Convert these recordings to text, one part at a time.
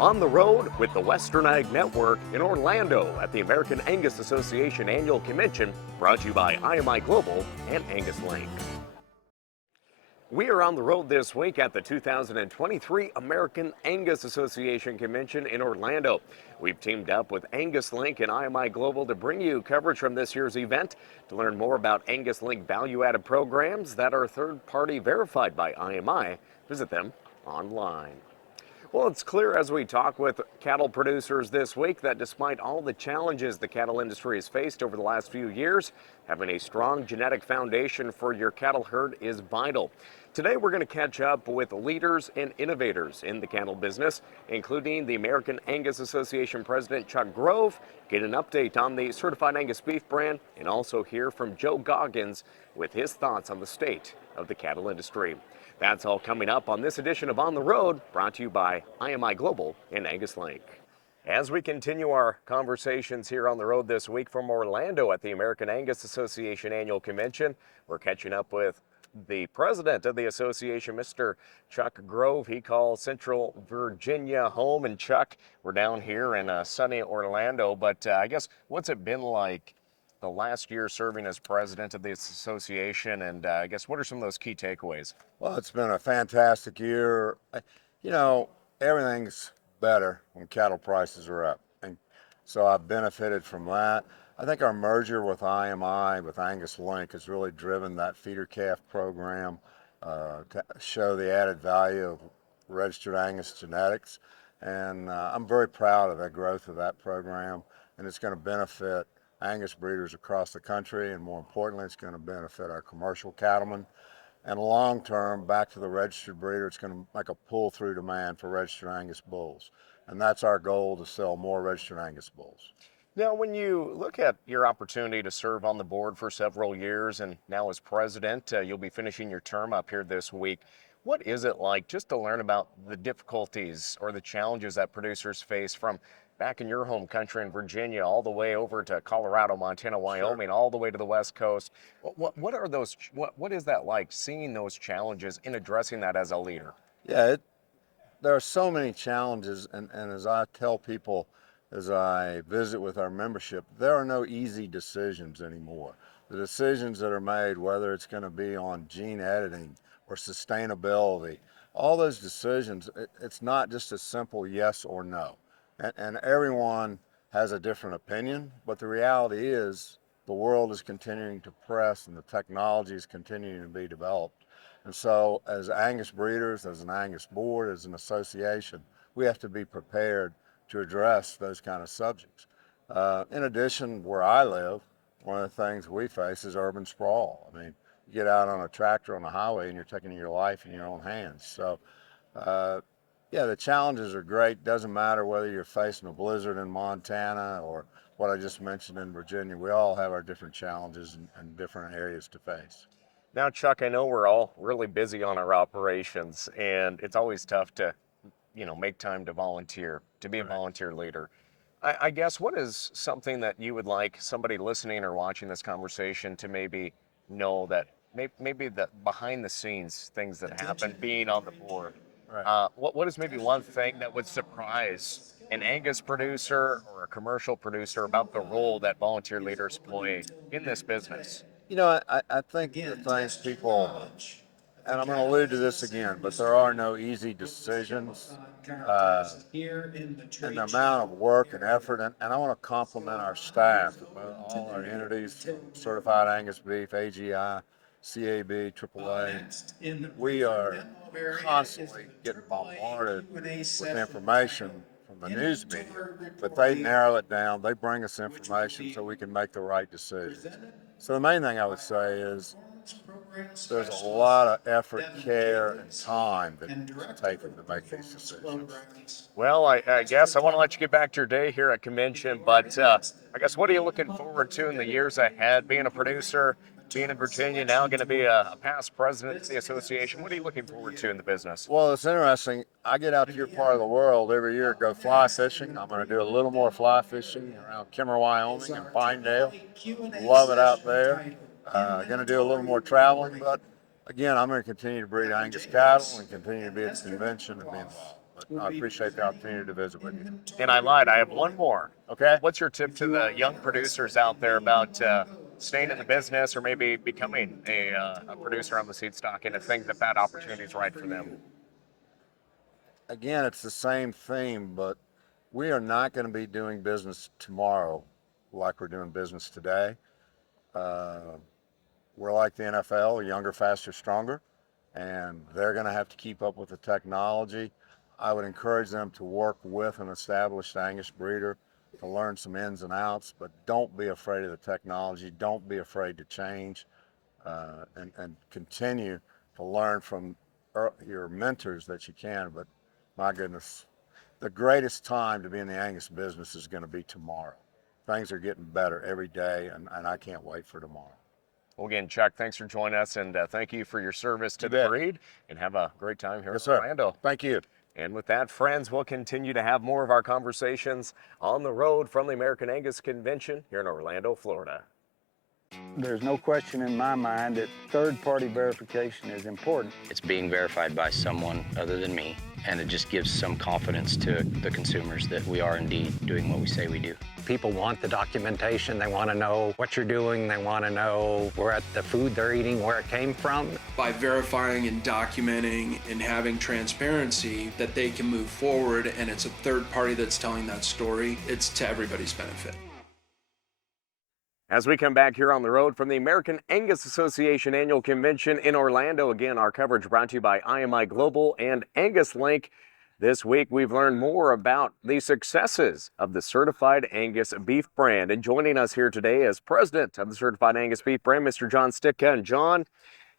On the road with the Western Ag Network in Orlando at the American Angus Association Annual Convention, brought to you by IMI Global and AngusLink. We are on the road this week at the 2023 American Angus Association Convention in Orlando. We've teamed up with AngusLink and IMI Global to bring you coverage from this year's event. To learn more about AngusLink value-added programs that are third-party verified by IMI, visit them online. Well, it's clear as we talk with cattle producers this week that despite all the challenges the cattle industry has faced over the last few years, having a strong genetic foundation for your cattle herd is vital. Today, we're going to catch up with leaders and innovators in the cattle business, including the American Angus Association President Chuck Grove, get an update on the certified Angus beef brand, and also hear from Joe Goggins with his thoughts on the state of the cattle industry. That's all coming up on this edition of On the Road, brought to you by IMI Global and AngusLink. As we continue our conversations here on the road this week from Orlando at the American Angus Association Annual Convention, we're catching up with the president of the association, Mr. Chuck Grove. He calls Central Virginia home. And Chuck, we're down here in sunny Orlando, but I guess what's it been like the last year serving as president of this association, and I guess what are some of those key takeaways? Well, it's been a fantastic year. You know, everything's better when cattle prices are up, and so I've benefited from that. I think our merger with IMI, with AngusLink, has really driven that feeder calf program to show the added value of registered Angus genetics, and I'm very proud of the growth of that program, and it's going to benefit Angus breeders across the country, and more importantly, it's going to benefit our commercial cattlemen. And long term, back to the registered breeder, it's going to make a pull-through demand for registered Angus bulls. And that's our goal, to sell more registered Angus bulls. Now, when you look at your opportunity to serve on the board for several years, and now as president, you'll be finishing your term up here this week. What is it like just to learn about the difficulties or the challenges that producers face from back in your home country in Virginia, all the way over to Colorado, Montana, Wyoming, sure, all the way to the West Coast? What are those? What is that like, seeing those challenges and addressing that as a leader? Yeah, there are so many challenges, and as I tell people as I visit with our membership, there are no easy decisions anymore. The decisions that are made, whether it's going to be on gene editing or sustainability, all those decisions, it's not just a simple yes or no. And everyone has a different opinion, but the reality is the world is continuing to progress and the technology is continuing to be developed. And so as Angus breeders, as an Angus board, as an association, we have to be prepared to address those kind of subjects. In addition, where I live, one of the things we face is urban sprawl. I mean, you get out on a tractor on the highway and you're taking your life in your own hands. So yeah, the challenges are great. Doesn't matter whether you're facing a blizzard in Montana or what I just mentioned in Virginia. We all have our different challenges and different areas to face. Now, Chuck, I know we're all really busy on our operations, and it's always tough to, make time to volunteer, to be a volunteer leader. I guess, what is something that you would like somebody listening or watching this conversation to maybe know, that maybe the behind the scenes things that happen being on the board? Right. What is maybe one thing that would surprise an Angus producer or a commercial producer about the role that volunteer leaders play in this business? You know, I think the things people, and I'm going to allude to this again, but there are no easy decisions. And the amount of work and effort, and I want to compliment our staff, all our entities, Certified Angus Beef, AGI, CAB, AAA. We are constantly getting bombarded with information from the news media, but they narrow it down, they bring us information so we can make the right decisions. So the main thing I would say is there's a lot of effort, care, and time that's taken to make these decisions. Well, I guess I want to let you get back to your day here at convention, but I guess, what are you looking forward to in the years ahead? Being a producer, being in Virginia, now going to be a past president of the association. What are you looking forward to in the business? Well, it's interesting. I get out to your part of the world every year, go fly fishing. I'm going to do a little more fly fishing around Kimmer, Wyoming and Pinedale. Love it out there. Going to do a little more traveling, but again, I'm going to continue to breed Angus cattle and continue to be at the convention and be involved. But I appreciate the opportunity to visit with you. And I lied, I have one more. Okay. What's your tip to the young producers out there about staying in the business or maybe becoming a producer on the seed stock and if think that opportunity is right for them? Again, it's the same theme, but we are not going to be doing business tomorrow like we're doing business today. We're like the NFL, younger, faster, stronger, and they're going to have to keep up with the technology. I would encourage them to work with an established Angus breeder to learn some ins and outs, but don't be afraid of the technology. Don't be afraid to change, and continue to learn from your mentors that you can. But my goodness, the greatest time to be in the Angus business is going to be tomorrow. Things are getting better every day, and I can't wait for tomorrow. Well, again, Chuck, thanks for joining us, and thank you for your service to the breed, and have a great time here in Orlando. Thank you. And with that, friends, we'll continue to have more of our conversations on the road from the American Angus Convention here in Orlando, Florida. There's no question in my mind that third-party verification is important. It's being verified by someone other than me, and it just gives some confidence to the consumers that we are indeed doing what we say we do. People want the documentation. They want to know what you're doing. They want to know where the food they're eating, where it came from. By verifying and documenting and having transparency that they can move forward, and it's a third party that's telling that story, it's to everybody's benefit. As we come back here on the road from the American Angus Association Annual Convention in Orlando, again, our coverage brought to you by IMI Global and AngusLink. This week, we've learned more about the successes of the Certified Angus Beef brand. And joining us here today is President of the Certified Angus Beef brand, Mr. John Stika. And John,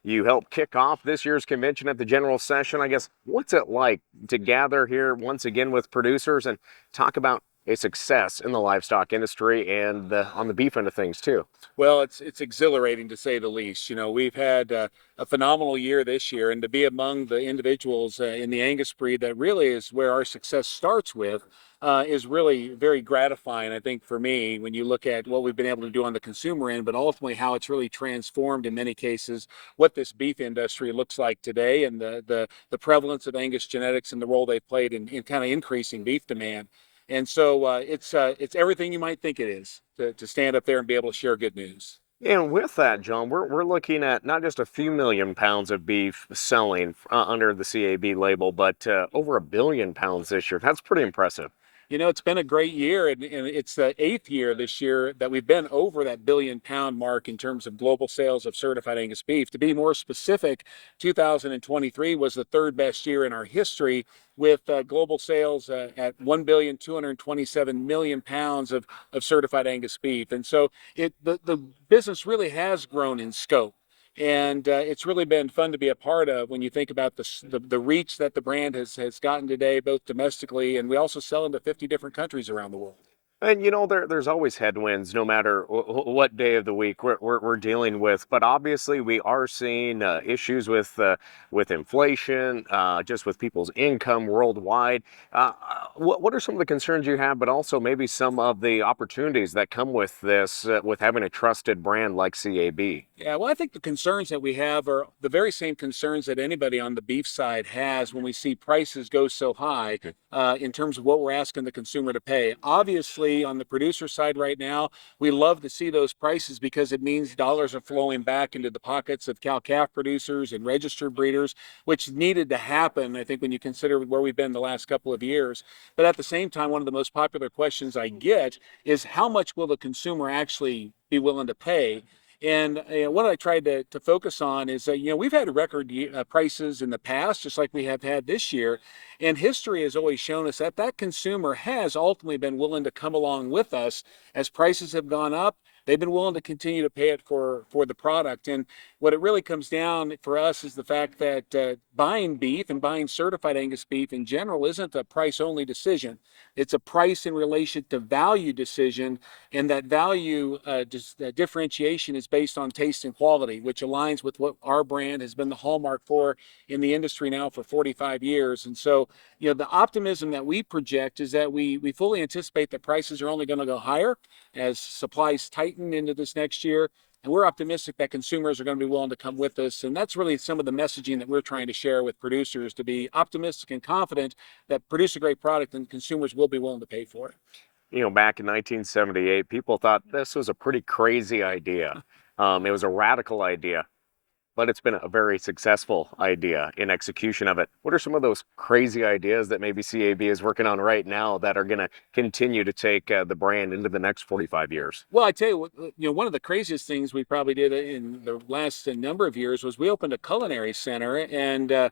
you helped kick off this year's convention at the general session. I guess, what's it like to gather here once again with producers and talk about a success in the livestock industry and on the beef end of things too? Well, it's exhilarating to say the least. You know, we've had a phenomenal year this year, and to be among the individuals in the Angus breed that really is where our success starts with is really very gratifying, I think, for me, when you look at what we've been able to do on the consumer end, but ultimately how it's really transformed in many cases what this beef industry looks like today, and the prevalence of Angus genetics and the role they've played in kind of increasing beef demand. And so it's everything you might think it is to stand up there and be able to share good news. And with that, John, we're looking at not just a few million pounds of beef selling under the CAB label, but over 1 billion pounds this year. That's pretty impressive. You know, it's been a great year, and it's the 8th year this year that we've been over that 1 billion pound mark in terms of global sales of certified Angus beef. To be more specific, 2023 was the 3rd best year in our history, with global sales at 1,227 million pounds of certified Angus beef. And so the business really has grown in scope. And it's really been fun to be a part of when you think about the reach that the brand has gotten today, both domestically, and we also sell into 50 different countries around the world. And you know, there's always headwinds, no matter what day of the week we're dealing with. But obviously, we are seeing issues with inflation, just with people's income worldwide. What are some of the concerns you have, but also maybe some of the opportunities that come with this, with having a trusted brand like CAB? Yeah, well, I think the concerns that we have are the very same concerns that anybody on the beef side has when we see prices go so high in terms of what we're asking the consumer to pay. Obviously, on the producer side right now, we love to see those prices because it means dollars are flowing back into the pockets of cow-calf producers and registered breeders, which needed to happen, I think, when you consider where we've been the last couple of years. But at the same time, one of the most popular questions I get is how much will the consumer actually be willing to pay? And what I tried to focus on is, we've had record prices in the past, just like we have had this year. And history has always shown us that that consumer has ultimately been willing to come along with us as prices have gone up. They've been willing to continue to pay it for the product. And what it really comes down for us is the fact that buying beef and buying certified Angus beef in general isn't a price-only decision. It's a price in relation to value decision, and that value differentiation is based on taste and quality, which aligns with what our brand has been the hallmark for in the industry now for 45 years. And so, the optimism that we project is that we fully anticipate that prices are only going to go higher as supplies tighten into this next year. And we're optimistic that consumers are going to be willing to come with us. And that's really some of the messaging that we're trying to share with producers, to be optimistic and confident that produce a great product and consumers will be willing to pay for it. Back in 1978, people thought this was a pretty crazy idea. It was a radical idea, but it's been a very successful idea in execution of it. What are some of those crazy ideas that maybe CAB is working on right now that are going to continue to take the brand into the next 45 years? Well, I tell you what, one of the craziest things we probably did in the last number of years was we opened a culinary center, and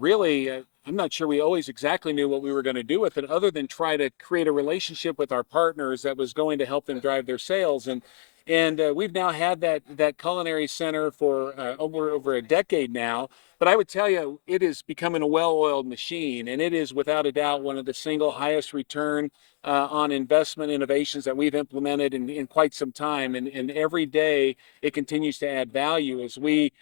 really, I'm not sure we always exactly knew what we were going to do with it, other than try to create a relationship with our partners that was going to help them drive their sales. And we've now had that culinary center for over a decade now. But I would tell you, it is becoming a well-oiled machine, and it is without a doubt one of the single highest return on investment innovations that we've implemented in quite some time. And every day it continues to add value as we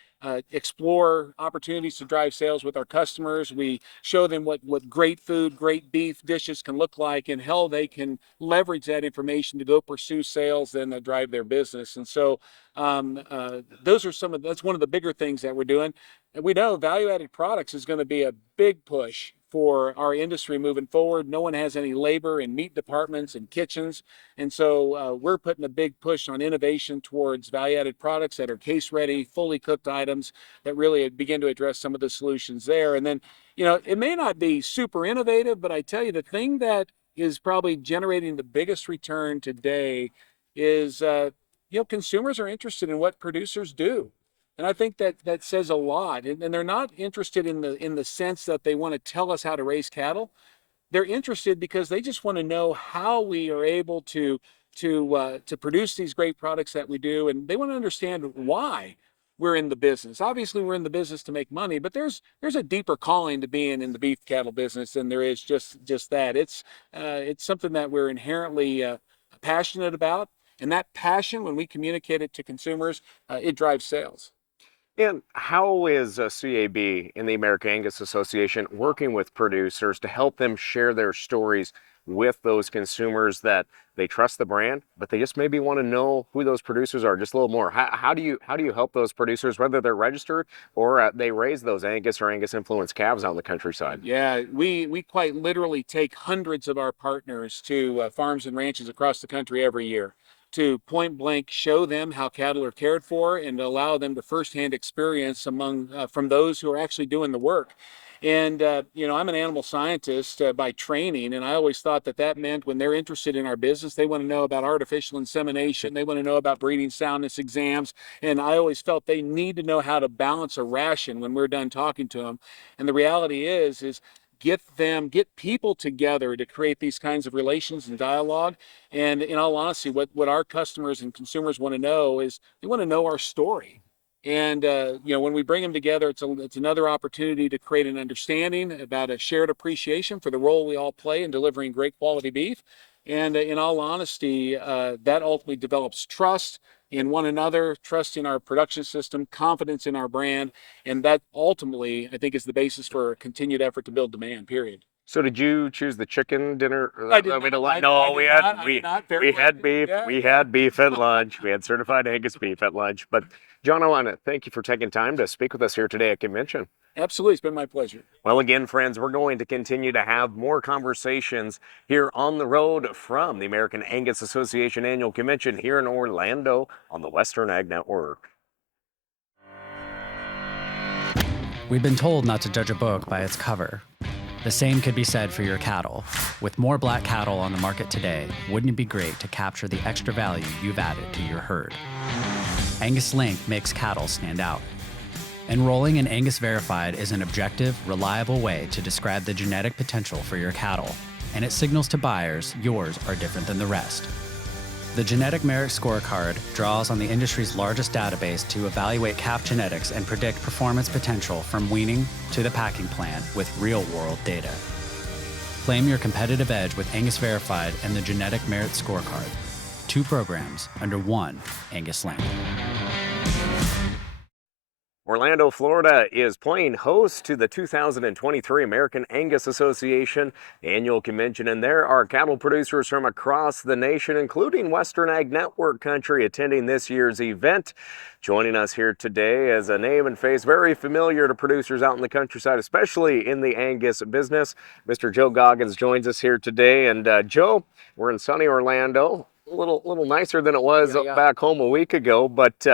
explore opportunities to drive sales with our customers. We show them what great food, great beef dishes can look like, and how they can leverage that information to go pursue sales and drive their business. And so that's one of the bigger things that we're doing. And we know value-added products is going to be a big push for our industry moving forward. No one has any labor in meat departments and kitchens. And so we're putting a big push on innovation towards value-added products that are case-ready, fully cooked items that really begin to address some of the solutions there. And then, it may not be super innovative, but I tell you, the thing that is probably generating the biggest return today is, consumers are interested in what producers do. And I think that says a lot. And they're not interested in the sense that they want to tell us how to raise cattle. They're interested because they just want to know how we are able to produce these great products that we do, and they want to understand why we're in the business. Obviously, we're in the business to make money, but there's a deeper calling to being in the beef cattle business than there is just that. It's something that we're inherently passionate about, and that passion, when we communicate it to consumers, it drives sales. And how is CAB and the American Angus Association working with producers to help them share their stories with those consumers that they trust the brand, but they just maybe want to know who those producers are just a little more? How do you help those producers, whether they're registered or they raise those Angus or Angus influenced calves out in the countryside? Yeah, we quite literally take hundreds of our partners to farms and ranches across the country every year to point blank show them how cattle are cared for and allow them to firsthand experience from those who are actually doing the work. And, I'm an animal scientist by training, and I always thought that meant when they're interested in our business, they want to know about artificial insemination. They want to know about breeding soundness exams. And I always felt they need to know how to balance a ration when we're done talking to them. And the reality is get people together to create these kinds of relations and dialogue. And in all honesty, what our customers and consumers want to know is they want to know our story. And, when we bring them together, it's another opportunity to create an understanding about a shared appreciation for the role we all play in delivering great quality beef. And in all honesty, that ultimately develops trust in one another, trust in our production system, confidence in our brand. And that ultimately, I think, is the basis for a continued effort to build demand, period. So did you choose the chicken dinner? I did not. No, we had beef. Yeah. We had beef at lunch. We had certified Angus beef at lunch. But John, I want to thank you for taking time to speak with us here today at convention. Absolutely, it's been my pleasure. Well, again, friends, we're going to continue to have more conversations here on the road from the American Angus Association Annual Convention here in Orlando on the Western Ag Network. We've been told not to judge a book by its cover. The same could be said for your cattle. With more black cattle on the market today, wouldn't it be great to capture the extra value you've added to your herd? AngusLink makes cattle stand out. Enrolling in Angus Verified is an objective, reliable way to describe the genetic potential for your cattle, and it signals to buyers yours are different than the rest. The Genetic Merit Scorecard draws on the industry's largest database to evaluate calf genetics and predict performance potential from weaning to the packing plan with real-world data. Claim your competitive edge with Angus Verified and the Genetic Merit Scorecard. 2 programs under one AngusLink. Orlando, Florida is playing host to the 2023 American Angus Association Annual Convention, and there are cattle producers from across the nation, including Western Ag Network country, attending this year's event. Joining us here today is a name and face very familiar to producers out in the countryside, especially in the Angus business. Mr. Joe Goggins joins us here today, and Joe, we're in sunny Orlando. A little nicer than it was back home a week ago, but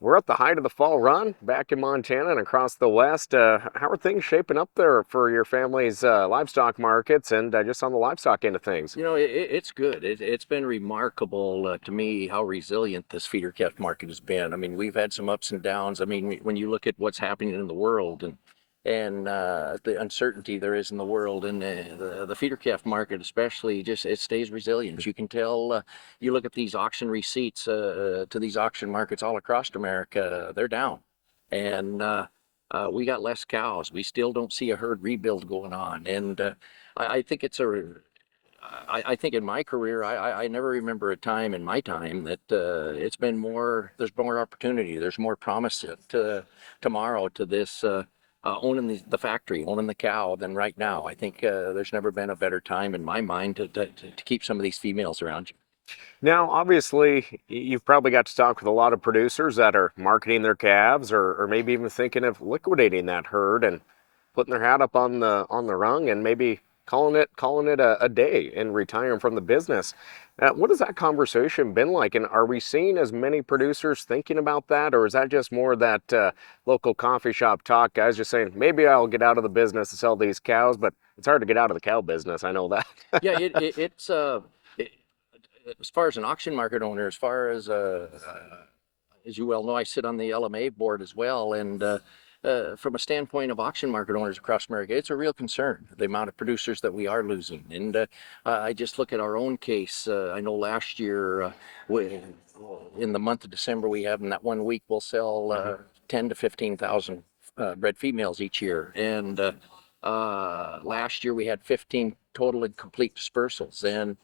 we're at the height of the fall run back in Montana and across the West. How are things shaping up there for your family's livestock markets and just on the livestock end of things? You know, it's good. It's been remarkable to me how resilient this feeder calf market has been. I mean, we've had some ups and downs. I mean, when you look at what's happening in the world and the uncertainty there is in the world, and the feeder calf market especially, just it stays resilient. You can tell. You look at these auction receipts to these auction markets all across America, they're down, and we got less cows. We still don't see a herd rebuild going on, and I think it's a. I think in my career, I never remember a time in my time that it's been more. There's more opportunity. There's more promise to tomorrow to this. Owning the factory, owning the cow than right now. I think there's never been a better time in my mind to keep some of these females around you. Now, obviously, you've probably got to talk with a lot of producers that are marketing their calves or maybe even thinking of liquidating that herd and putting their hat up on the rung and maybe calling it a day and retiring from the business. What has that conversation been like? And are we seeing as many producers thinking about that, or is that just more that local coffee shop talk, guys just saying, maybe I'll get out of the business to sell these cows, but it's hard to get out of the cow business. I know that. Yeah, it's as far as an auction market owner, as you well know, I sit on the LMA board as well, and from a standpoint of auction market owners across America, it's a real concern, the amount of producers that we are losing. And I just look at our own case. I know last year, in the month of December, we have in that 1 week, we'll sell 10 to 15,000 bred females each year. And last year we had 15 total and complete dispersals. And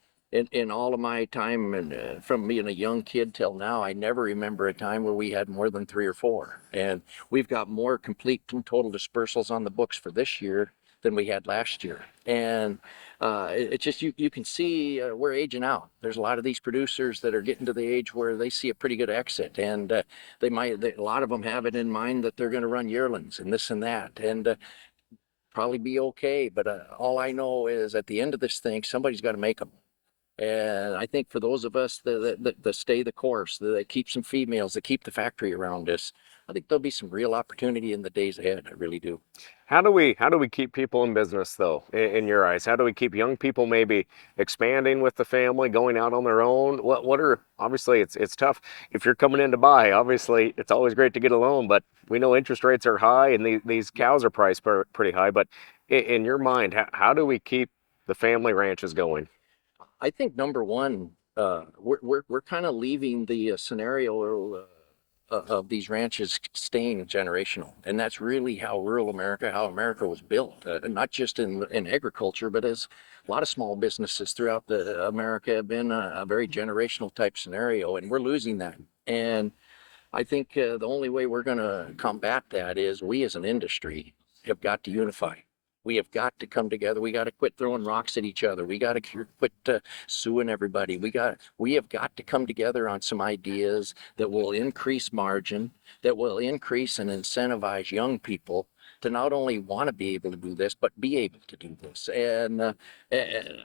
in all of my time, and from being a young kid till now, I never remember a time where we had more than 3 or 4. And we've got more complete and total dispersals on the books for this year than we had last year. And it's just you can see we're aging out. There's a lot of these producers that are getting to the age where they see a pretty good exit, and a lot of them have it in mind that they're going to run yearlings and this and that, and probably be okay. But all I know is at the end of this thing, somebody's got to make them. And I think for those of us that stay the course, that keep some females, that keep the factory around us, I think there'll be some real opportunity in the days ahead. I really do. How do we keep people in business though, in your eyes? How do we keep young people maybe expanding with the family, going out on their own? What are, obviously it's tough if you're coming in to buy. Obviously it's always great to get a loan, but we know interest rates are high and these cows are priced pretty high. But in your mind, how do we keep the family ranches going? I think number one, we're kind of leaving the scenario of these ranches staying generational, and that's really how how America was built, not just in agriculture, but as a lot of small businesses throughout America have been a very generational type scenario, and we're losing that. And I think the only way we're going to combat that is we as an industry have got to unify. We have got to come together. We got to quit throwing rocks at each other. We got to quit suing everybody. We have got to come together on some ideas that will increase margin, that will increase and incentivize young people to not only want to be able to do this, but be able to do this. And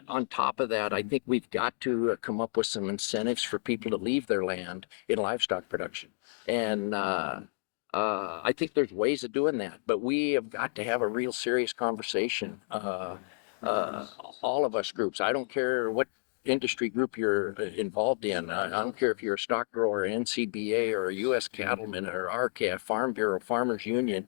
on top of that, I think we've got to come up with some incentives for people to leave their land in livestock production. And I think there's ways of doing that, but we have got to have a real serious conversation. All of us groups, I don't care what industry group you're involved in. I don't care if you're a stock grower, NCBA, or a U.S. cattleman, or RCAF, Farm Bureau, Farmers Union.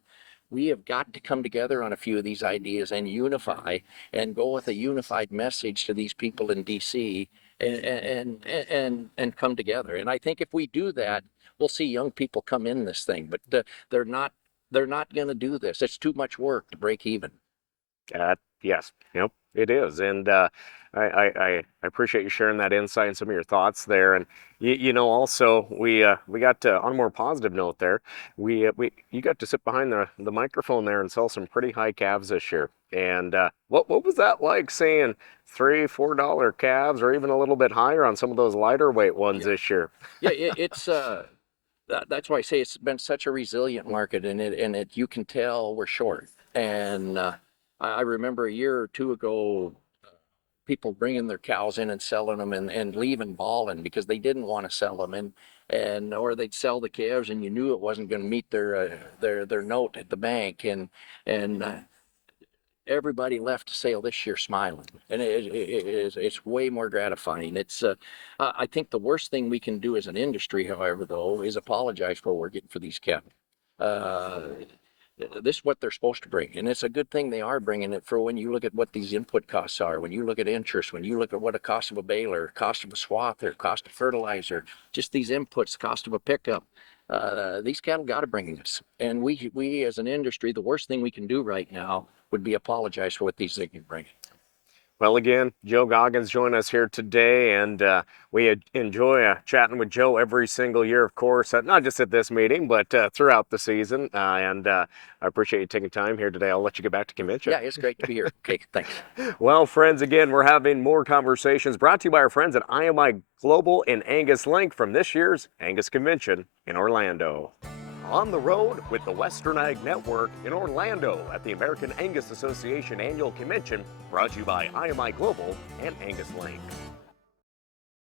We have got to come together on a few of these ideas and unify and go with a unified message to these people in D.C. and come together. And I think if we do that, we'll see young people come in this thing, but they're not going to do this. It's too much work to break even. Yes, yep, it is. And I appreciate you sharing that insight and some of your thoughts there. And you know, also we got to, on a more positive note there, you got to sit behind the microphone there and sell some pretty high calves this year. And what was that like, seeing $3-4 calves, or even a little bit higher on some of those lighter weight ones this year? Yeah, it's that's why I say it's been such a resilient market, and it you can tell we're short. And I remember a year or two ago, people bringing their cows in and selling them and leaving bawling because they didn't want to sell them, and or they'd sell the calves and you knew it wasn't going to meet their note at the bank, and everybody left the sale this year smiling, and it's way more gratifying. It's I think the worst thing we can do as an industry, however, though, is apologize for what we're getting for these cattle. Uh, this is what they're supposed to bring, and it's a good thing they are bringing it. For when you look at what these input costs are, when you look at interest, when you look at what a cost of a baler, cost of a swather, cost of fertilizer, just these inputs, cost of a pickup. These cattle got to bring this, and we as an industry, the worst thing we can do right now would be apologize for what these things can bring. Well, again, Joe Goggins joined us here today, and we enjoy chatting with Joe every single year, of course, not just at this meeting, but throughout the season. And I appreciate you taking time here today. I'll let you get back to convention. Yeah, it's great to be here. Okay, thanks. Well, friends, again, we're having more conversations brought to you by our friends at IMI Global and AngusLink from this year's Angus Convention in Orlando. On the road with the Western Ag Network in Orlando at the American Angus Association Annual Convention, brought to you by IMI Global and AngusLink.